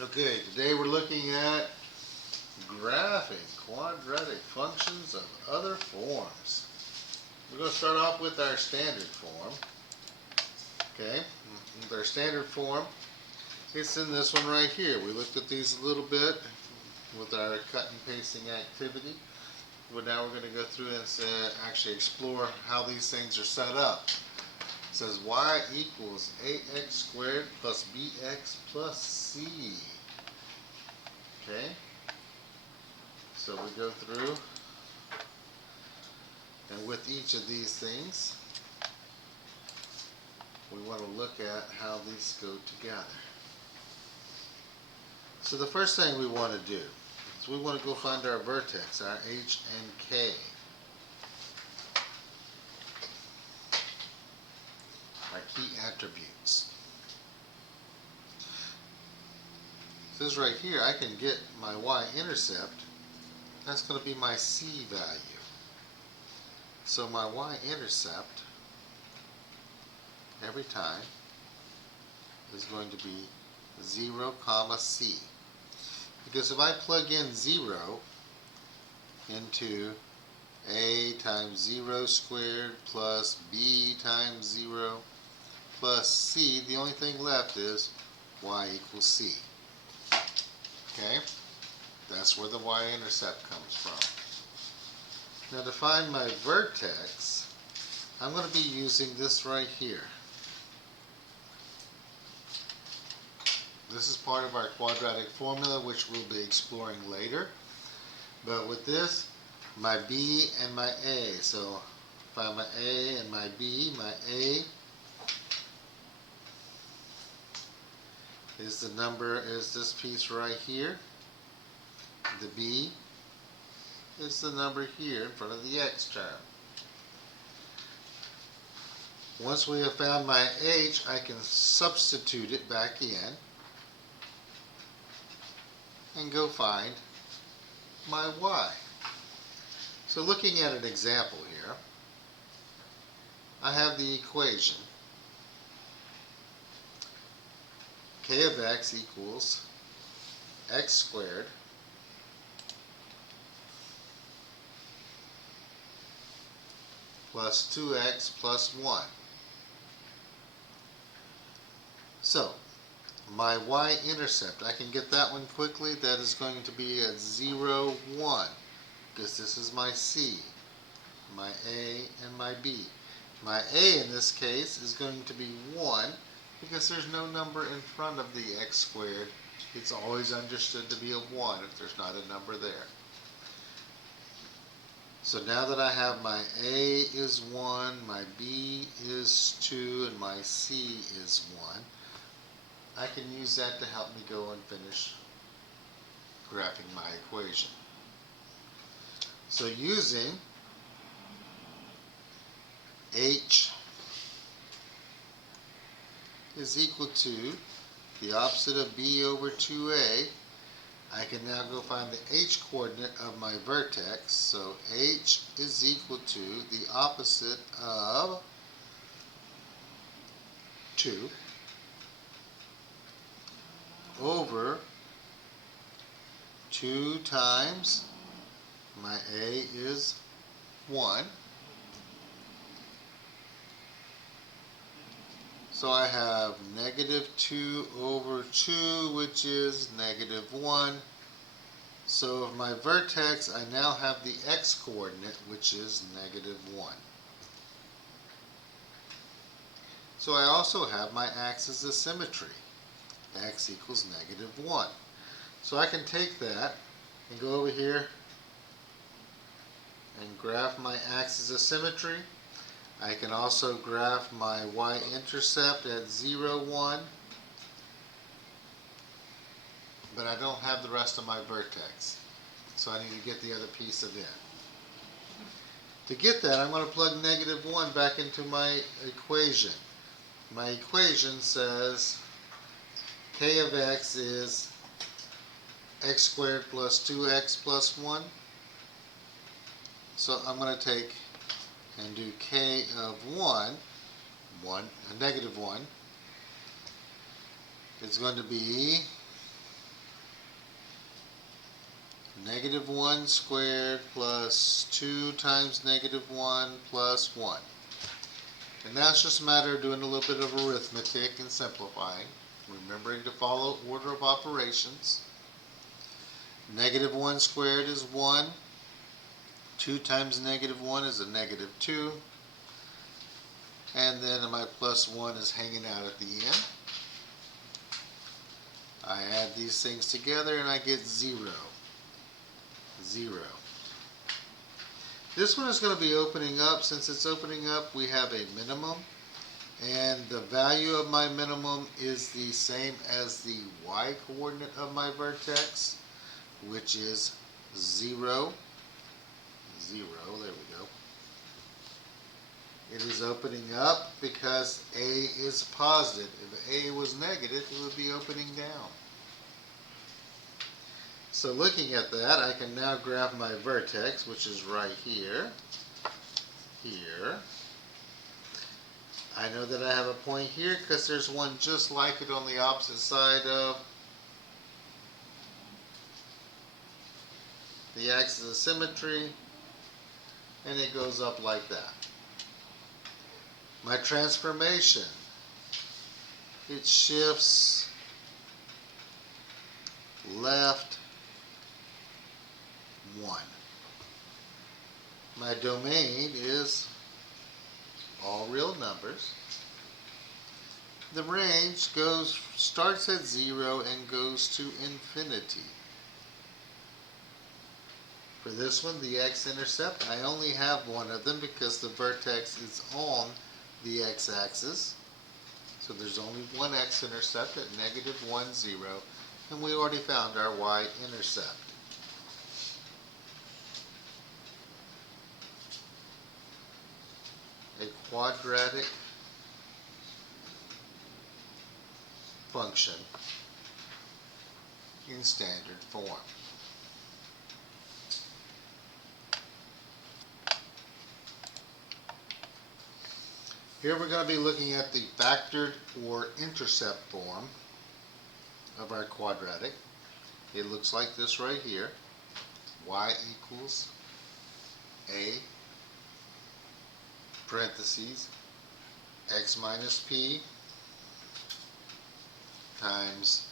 Okay, today we're looking at graphing quadratic functions of other forms. We're going to start off with our standard form. Okay, with our standard form, it's in this one right here. We looked at these a little bit with our cut and pasting activity. But now we're going to go through and actually explore how these things are set up. It says y equals ax squared plus bx plus c. Okay, so we go through, and with each of these things, we want to look at how these go together. So the first thing we want to do is we want to go find our vertex, our h and k. Our key attributes. It says right here I can get my y-intercept. That's going to be my c value. So my y-intercept every time is going to be 0, c. Because if I plug in 0 into a times 0 squared plus b times 0 plus c, the only thing left is y equals c. Okay? That's where the y-intercept comes from. Now to find my vertex, I'm going to be using this right here. This is part of our quadratic formula, which we'll be exploring later. But with this, my b and my a. So find my a and my b. My a is the number, is this piece right here. The b is the number here in front of the x term. Once we have found my h, I can substitute it back in and go find my y. So looking at an example here, I have the equation k of x equals x squared plus 2x plus 1. So my y-intercept, I can get that one quickly. That is going to be at 0, 1, because this is my c, my a, and my b. My a in this case is going to be 1, because there's no number in front of the x squared. It's always understood to be a 1 if there's not a number there. So now that I have my a is 1, my b is 2, and my c is 1, I can use that to help me go and finish graphing my equation. So using h is equal to the opposite of b over 2a, I can now go find the h coordinate of my vertex. So h is equal to the opposite of 2 over 2 times my a is 1. So I have negative 2 over 2, which is negative 1. So of my vertex, I now have the x coordinate, which is negative 1. So I also have my axis of symmetry. X equals negative 1. So I can take that and go over here and graph my axis of symmetry. I can also graph my y-intercept at 0, 1, but I don't have the rest of my vertex, so I need to get the other piece of it. To get that, I'm going to plug negative 1 back into my equation. My equation says k of x is x squared plus 2x plus 1. So I'm going to take and do k of 1, negative 1. It's going to be negative 1 squared plus 2 times negative 1 plus 1. And now it's just a matter of doing a little bit of arithmetic and simplifying, remembering to follow order of operations. Negative 1 squared is 1. 2 times negative 1 is a negative 2. And then my plus 1 is hanging out at the end. I add these things together and I get 0. 0. This one is going to be opening up. Since it's opening up, we have a minimum. And the value of my minimum is the same as the y-coordinate of my vertex, which is 0. 0. There we go. It is opening up because A is positive. If A was negative, it would be opening down. So looking at that, I can now graph my vertex, which is right here, here. I know that I have a point here because there's one just like it on the opposite side of the axis of symmetry, and it goes up like that. My transformation, it shifts left 1. My domain is all real numbers. The range starts at 0 and goes to infinity. For this one, the x-intercept, I only have one of them because the vertex is on the x-axis. So there's only one x-intercept at negative 1, 0, and we already found our y-intercept. A quadratic function in standard form. Here we're going to be looking at the factored or intercept form of our quadratic. It looks like this right here. Y equals A parentheses x minus p times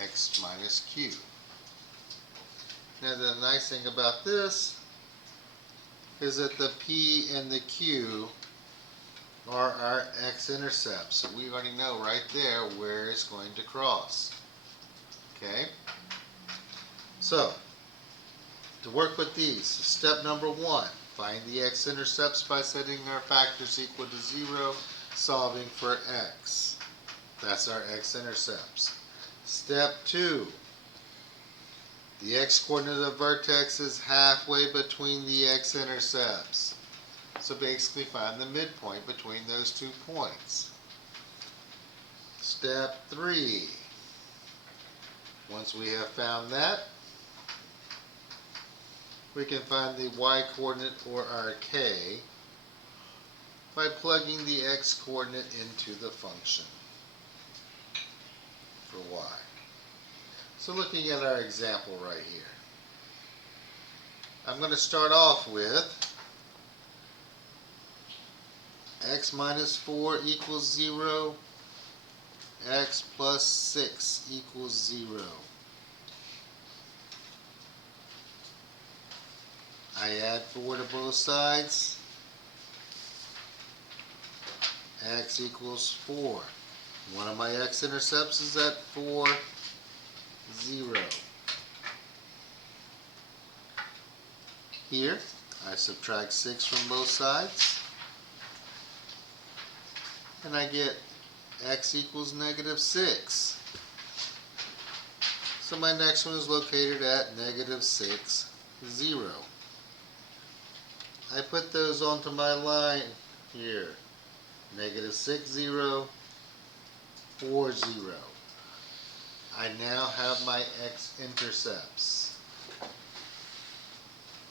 x minus q. Now the nice thing about this is that the p and the q are our x-intercepts. So we already know right there where it's going to cross. Okay? So, to work with these, step number 1, find the x-intercepts by setting our factors equal to 0, solving for x. That's our x-intercepts. Step 2, the x-coordinate of the vertex is halfway between the x-intercepts. So basically find the midpoint between those 2 points. Step 3, once we have found that, we can find the y-coordinate or our k by plugging the x-coordinate into the function for y. So looking at our example right here, I'm going to start off with x minus 4 equals 0, x plus 6 equals 0. I add 4 to both sides. X equals 4. One of my x-intercepts is at 4, 0. Here, I subtract 6 from both sides, and I get x equals negative 6. So my next one is located at negative 6, 0. I put those onto my line here. Negative 6, 0, 4, 0. I now have my x-intercepts.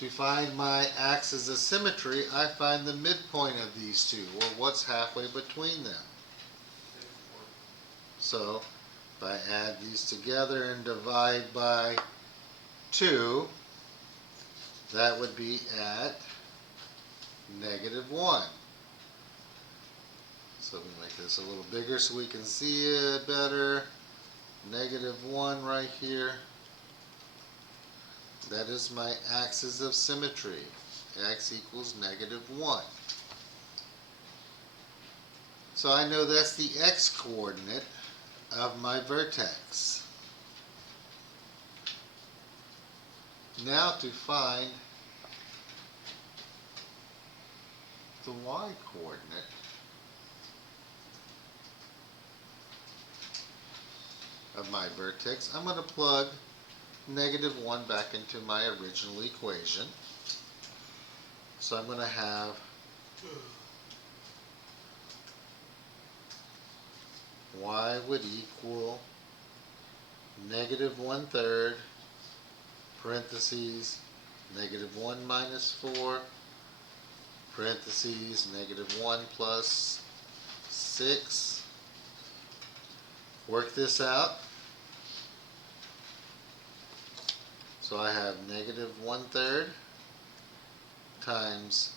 To find my axis of symmetry, I find the midpoint of these two, or what's halfway between them. So, if I add these together and divide by 2, that would be at -1. So let me make this a little bigger so we can see it better. -1 right here. That is my axis of symmetry. X equals -1. So I know that's the x-coordinate of my vertex. Now to find the y-coordinate, of my vertex, I'm going to plug -1 back into my original equation. So I'm going to have y would equal -1/3 parentheses -1 minus 4 parentheses -1 plus 6. Work this out. So I have -1/3 times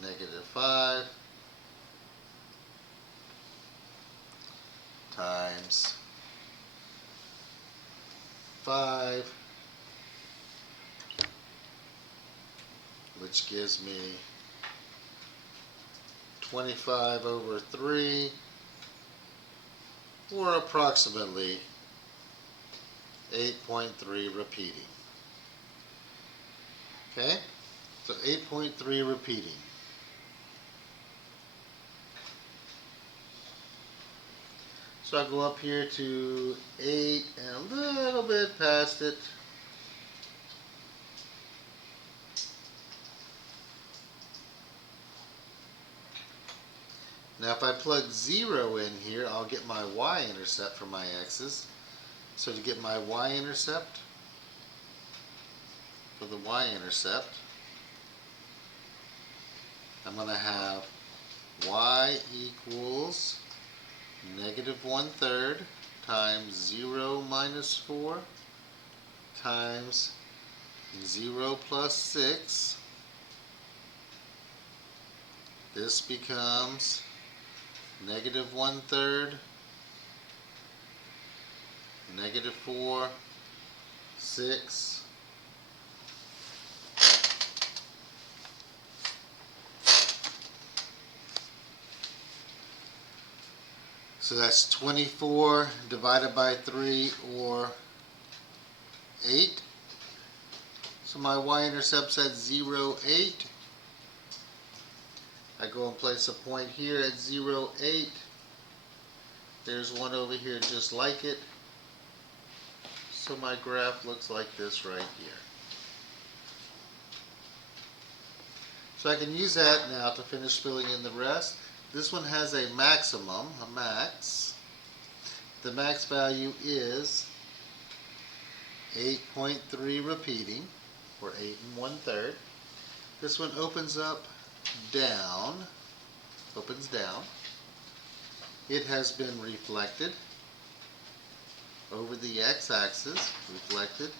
-5 times 5, which gives me 25/3, or approximately 8.3 repeating. Okay, so 8.3 repeating. So I go up here to 8 and a little bit past it. Now if I plug 0 in here, I'll get my y-intercept for my x's. So to get my y-intercept, for the y-intercept, I'm going to have y equals -1/3 times 0 minus 4 times 0 plus 6. This becomes -1/3, -4, 6. So that's 24 divided by 3, or 8. So my y-intercept's at 0, 8. I go and place a point here at 0, 8. There's one over here just like it. So my graph looks like this right here. So I can use that now to finish filling in the rest. This one has a maximum, a max. The max value is 8.3 repeating, or 8 1/3. This one opens up down, opens down. It has been reflected over the x-axis, reflected.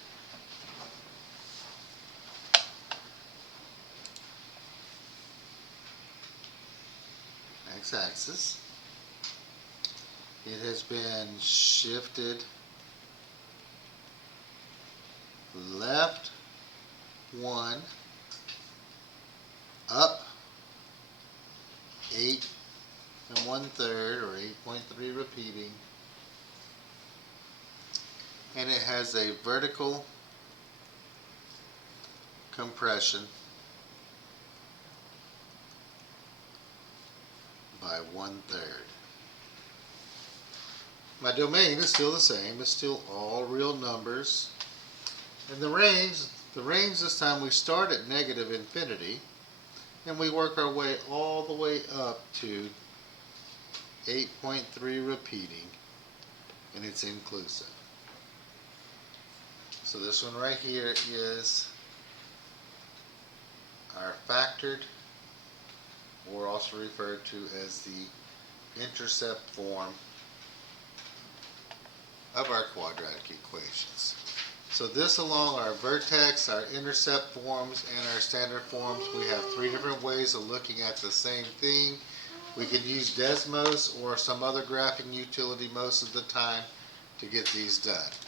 X-axis. It has been shifted left 1, up 8 1/3, or 8.3 repeating, and it has a vertical compression by 1/3. My domain is still the same. It's still all real numbers. And the range this time, we start at -infinity and we work our way all the way up to 8.3 repeating, and it's inclusive. So this one right here is our factored, or also referred to as the intercept form of our quadratic equations. So this along our vertex, our intercept forms, and our standard forms, we have three different ways of looking at the same thing. We could use Desmos or some other graphing utility most of the time to get these done.